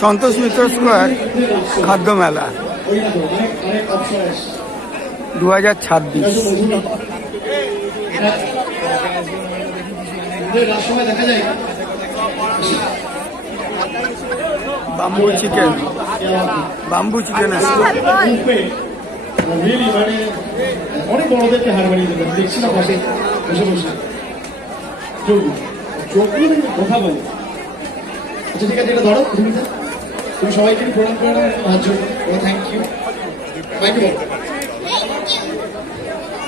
Santosh Mitra square খাদ্য মেলা 2026। Bamboo chicken অনেক বড়দেরকে হার বানিয়ে দেবেন। দেখছি না পাশে বসে বসে কথা বলে। আচ্ছা ঠিক আছে, এটা ধরো তুমি সবাইকে প্রণাম করে সাহায্য। Thank you,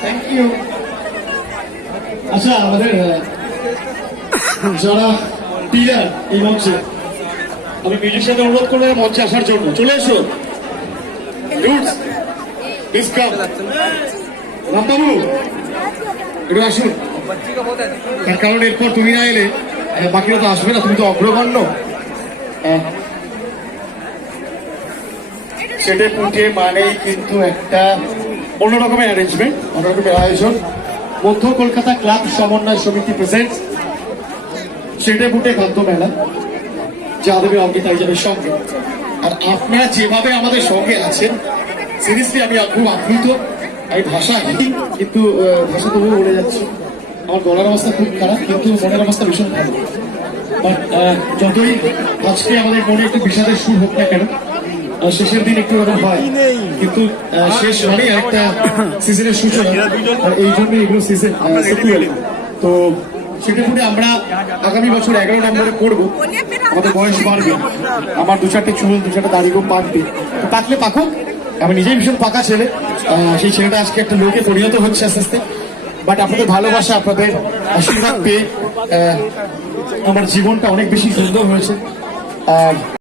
thank you. আচ্ছা, আমাদের যারা টিলার এই মঞ্চে, আমি মিউজিশিয়ানদের অনুরোধ করবো মঞ্চে আসার জন্য। চলে এসো রামবাবু, একটু আসুন। তার কারণ এরপর তুমি না এলে বাকিরা তো আসবে না, তুমি তো অগ্রগণ্য। সেটা পুঁটে মানেই কিন্তু একটা অন্যরকমের অ্যারেঞ্জমেন্ট, অন্যরকমের আয়োজন। মধ্য কলকাতা ক্লাব সমন্বয় সমিতি প্রেজেন্ট সেটা পুঁটে খাদ্য মেলা, যা দেবে অঙ্কিতা হিসাবে সঙ্গে। আর আপনারা যেভাবে আমাদের সঙ্গে আছেন, সিরিয়াসলি আমি খুব আপ্লুত। আমি ভাষা কিন্তু ভাষা তবুও বলে যাচ্ছি। আমার গলার অবস্থা খুব খারাপ, কিন্তু মনের অবস্থা ভীষণ ভালো। বাট যতই আজকে আমাদের মনে একটু বিষাদের সুর হোক না কেন, শেষের দিন একটু এরকম হয়, কিন্তু শেষ মানে একটা সিজনের সূচনা। আর এই জন্য এগুলো সিজন তো সেটা করে আমরা আগামী বছর 11 নম্বরে করবো। আমাদের বয়স বাড়বে, আমার 2-4টে চুল, 2-4টে দাড়িও পাকবে। পাকলে পাকুক, আমি নিজেই ভীষণ পাকা ছেলে। সেই ছেলেটা আজকে একটা লোকে পরিণত হচ্ছে আস্তে আস্তে। বাট আপনাদের ভালোবাসা, আপনাদের আশীর্বাদ পেয়ে আমার জীবনটা অনেক বেশি সুন্দর হয়েছে। আর